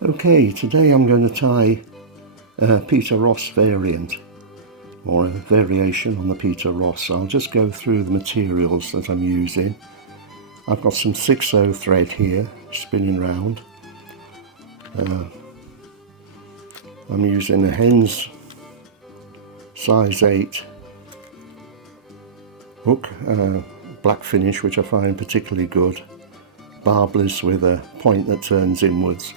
Okay, today I'm going to tie a Peter Ross variant, or a variation on the Peter Ross. I'll just go through the materials that I'm using. I've got some 6/0 thread here, spinning round. I'm using a hen's size 8 hook, black finish, which I find particularly good, barbless with a point that turns inwards.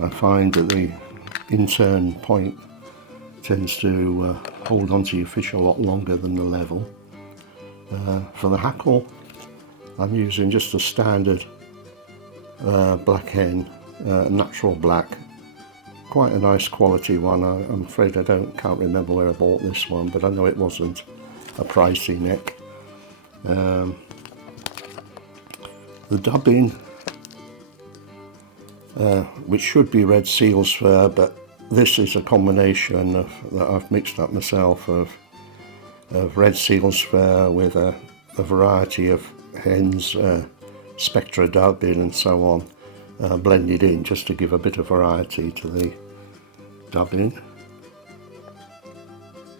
I find that the in-turn point tends to hold onto your fish a lot longer than the level. For the hackle, I'm using just a standard black hen, natural black, quite a nice quality one. I'm afraid can't remember where I bought this one, but I know it wasn't a pricey neck. The dubbing, which should be red seal's fur, but this is a combination that I've mixed up myself of red seal's fur with a variety of hens, spectra dubbing and so on, blended in just to give a bit of variety to the dubbing.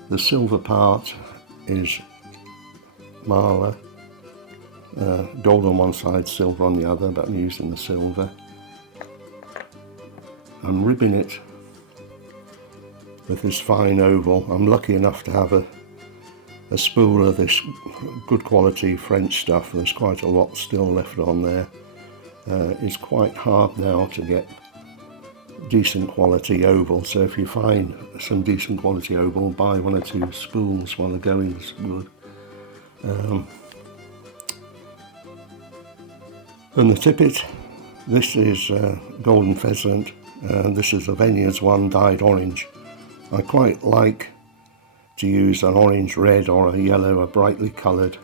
The silver part is marla, gold on one side, silver on the other, but I'm using the silver. I'm ribbing it with this fine oval. I'm lucky enough to have a spool of this good quality French stuff. There's quite a lot still left on there. It's quite hard now to get decent quality oval, so if you find some decent quality oval, buy one or two spools while the going's good. And the tippet, this is golden pheasant, and this is a Vineyards one dyed orange. I quite like to use an orange red or a yellow, a brightly coloured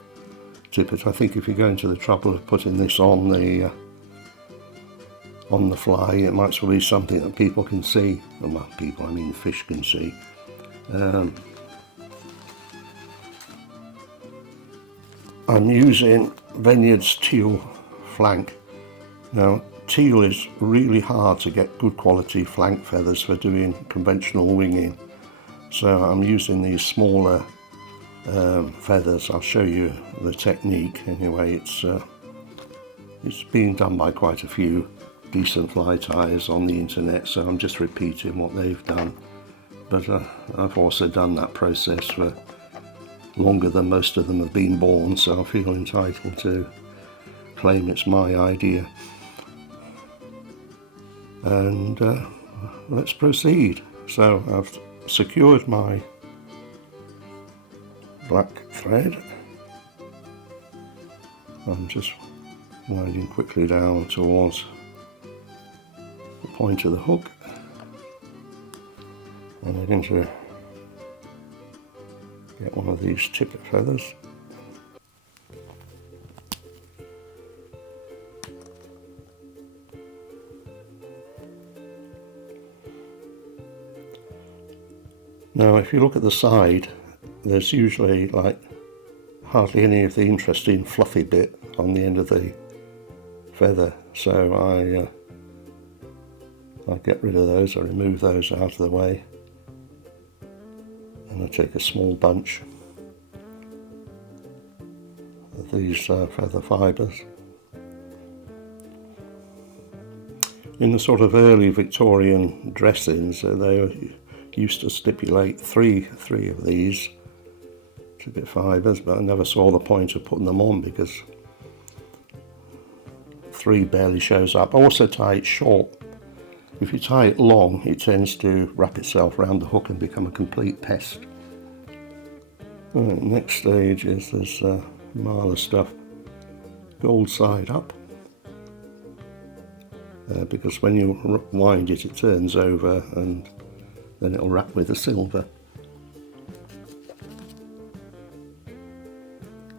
tippet. I think if you go into the trouble of putting this on the fly, it might as well be something that people can see. Well, people, I mean fish can see. I'm using Vineyards teal flank. Now, teal is really hard to get good quality flank feathers for doing conventional winging, so I'm using these smaller feathers. I'll show you the technique anyway. It's being done by quite a few decent fly tyers on the internet, so I'm just repeating what they've done, but I've also done that process for longer than most of them have been born, so I feel entitled to claim it's my idea. And let's proceed. So I've secured my black thread. I'm just winding quickly down towards the point of the hook, and I'm going to get one of these tippet feathers. Now, if you look at the side, there's usually like hardly any of the interesting fluffy bit on the end of the feather, so I get rid of those. I remove those out of the way, and I take a small bunch of these feather fibres. In the sort of early Victorian dressings, they used to stipulate three of these tippet fibres, but I never saw the point of putting them on because 3 barely shows up. I also tie it short. If you tie it long, it tends to wrap itself around the hook and become a complete pest. Right, next stage is this marla stuff, gold side up, because when you wind it, it turns over and then it'll wrap with the silver.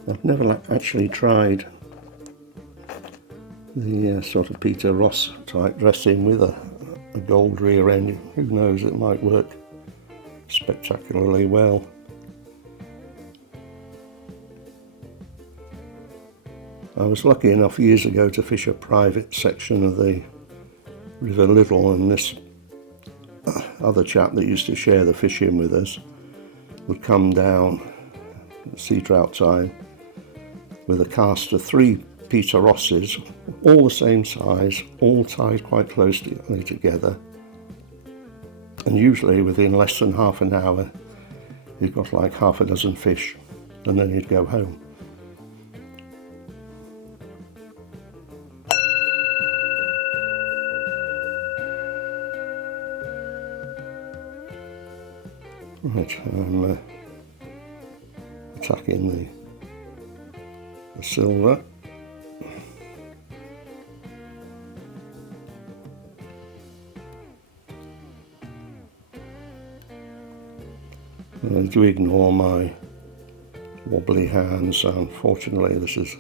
I've never actually tried the sort of Peter Ross type dressing with a gold rear end. Who knows, it might work spectacularly well. I was lucky enough years ago to fish a private section of the River Little, and this other chap that used to share the fishing with us would come down at sea trout time with a cast of 3 Peter Rosses, all the same size, all tied quite closely together, and usually within less than half an hour he'd got like half a dozen fish, and then he'd go home. Right, I'm attacking the silver. Do ignore my wobbly hands. Unfortunately, this is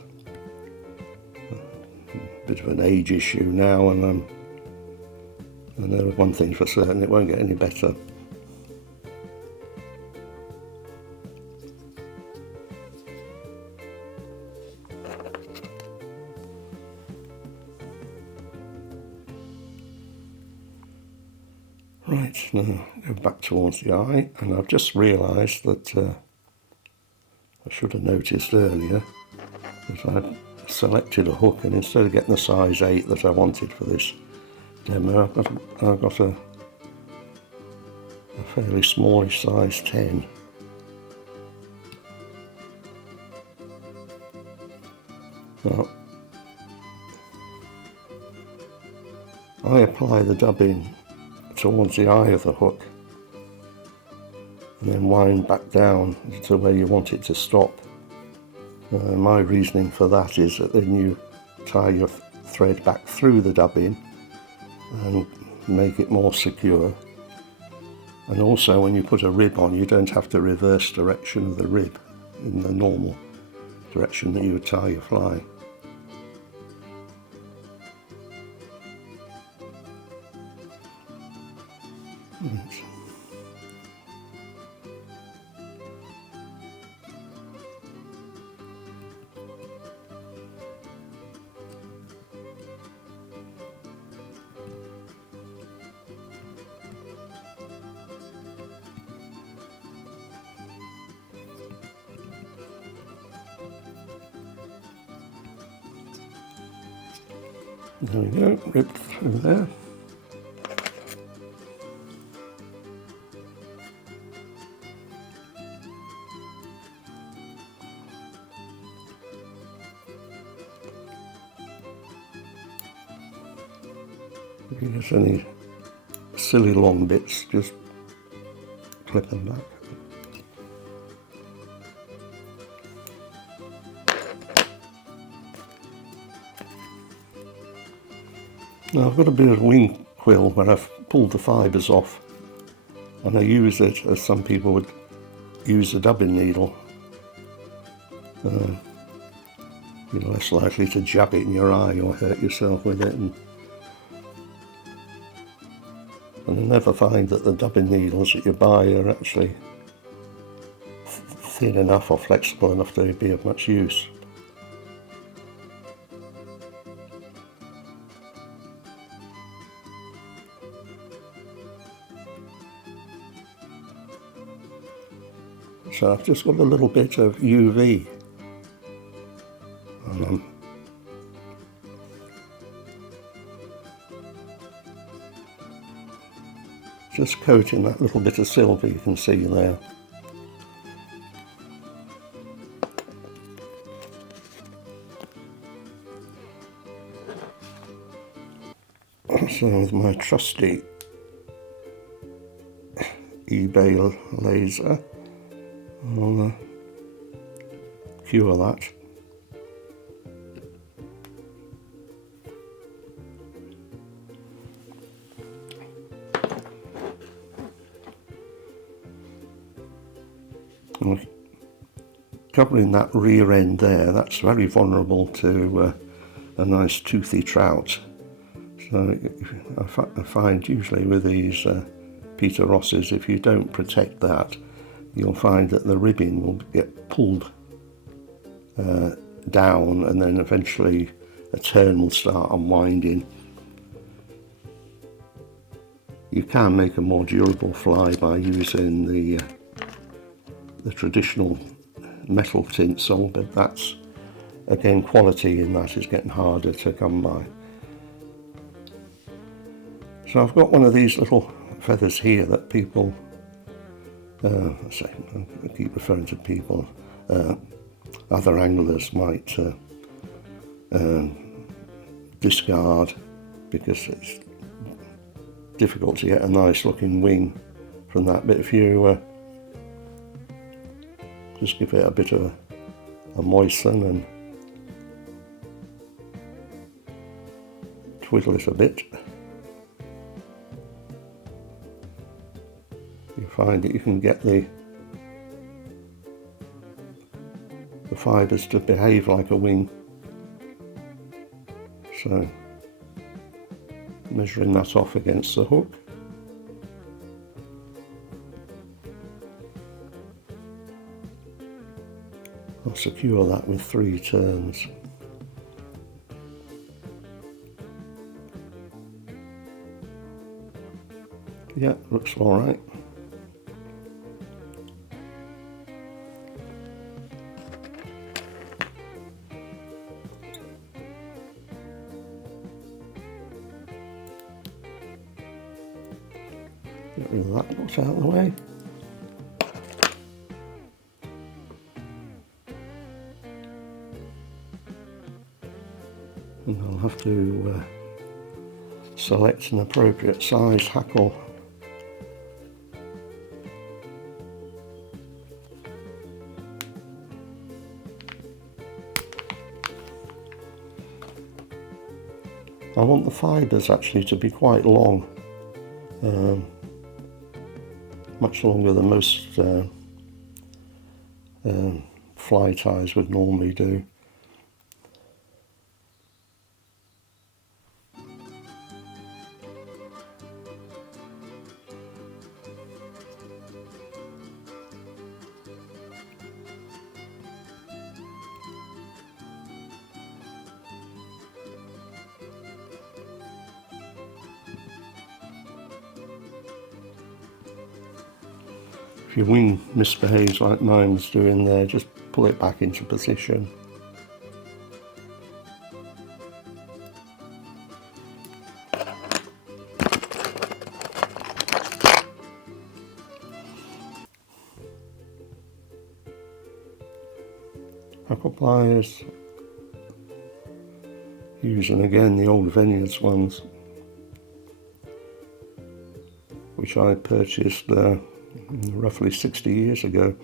a bit of an age issue now, and I know one thing for certain: it won't get any better. Right, now go back towards the eye, and I've just realised that I should have noticed earlier that I'd selected a hook, and instead of getting the size 8 that I wanted for this demo, I've got a fairly smallish size 10. Now, I apply the dubbing towards the eye of the hook and then wind back down to where you want it to stop. My reasoning for that is that then you tie your thread back through the dubbing and make it more secure, and also when you put a rib on, you don't have to reverse direction of the rib in the normal direction that you would tie your fly. Right. There we go, ripped through there. If you get any silly long bits, just clip them back. Now I've got a bit of wing quill where I've pulled the fibres off, and I use it as some people would use a dubbing needle. You're less likely to jab it in your eye or hurt yourself with it. And I never find that the dubbing needles that you buy are actually thin enough or flexible enough to be of much use. So I've just got a little bit of UV on them. Just coating that little bit of silver you can see there. So with my trusty eBay laser, I'll cure that. And covering that rear end there, that's very vulnerable to a nice toothy trout. So I find usually with these Peter Rosses, if you don't protect that, you'll find that the ribbing will get pulled down, and then eventually a turn will start unwinding. You can make a more durable fly by using the traditional metal tinsel, but that's, again, quality in that is getting harder to come by. So I've got one of these little feathers here that people, I keep referring to people, other anglers might discard because it's difficult to get a nice looking wing from that. But if you just give it a bit of a moisten and twiddle it a bit, you find that you can get the fibres to behave like a wing. So measuring that off against the hook. I'll secure that with 3 turns. Yeah, looks all right. Get rid of that lot out of the way. And I'll have to select an appropriate size hackle. I want the fibres actually to be quite long, much longer than most fly ties would normally do. If your wing misbehaves like mine was doing there, just pull it back into position. Hackle pliers, using again the old Vineyards ones, which I purchased roughly 60 years ago.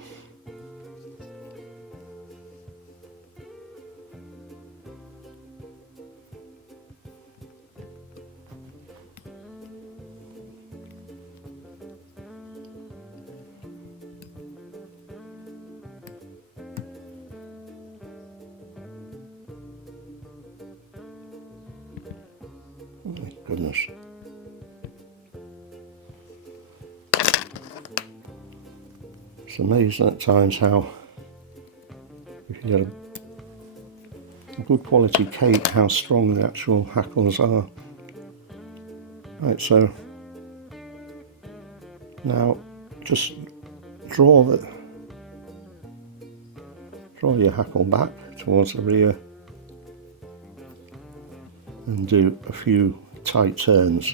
Oh my goodness. It's amazing at times how, if you get a good quality cake, how strong the actual hackles are. Right, so now just draw your hackle back towards the rear and do a few tight turns.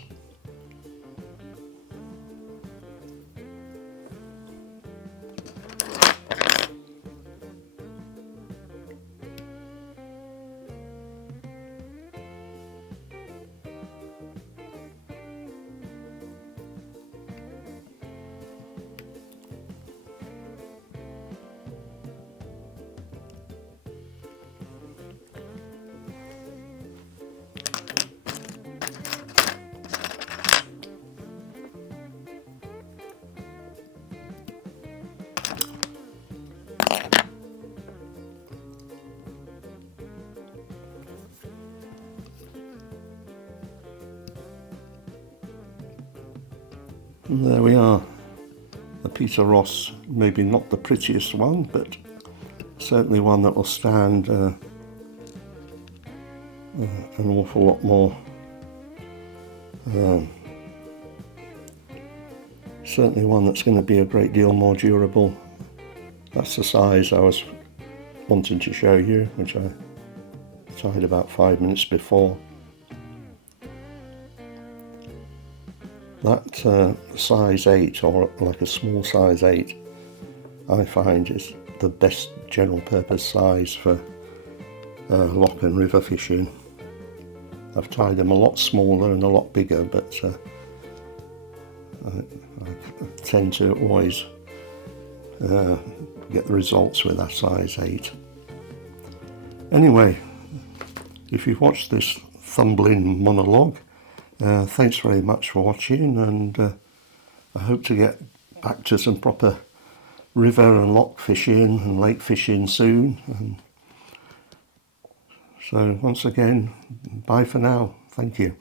And there we are, the Peter Ross, maybe not the prettiest one, but certainly one that will stand an awful lot more certainly one that's going to be a great deal more durable. That's the size I was wanting to show you, which I tied about 5 minutes before. That size 8, or like a small size 8, I find is the best general purpose size for loch and river fishing. I've tied them a lot smaller and a lot bigger, but I tend to always get the results with that size 8. Anyway, if you've watched this thumbling monologue, thanks very much for watching, and I hope to get back to some proper river and loch fishing and lake fishing soon. And so once again, bye for now. Thank you.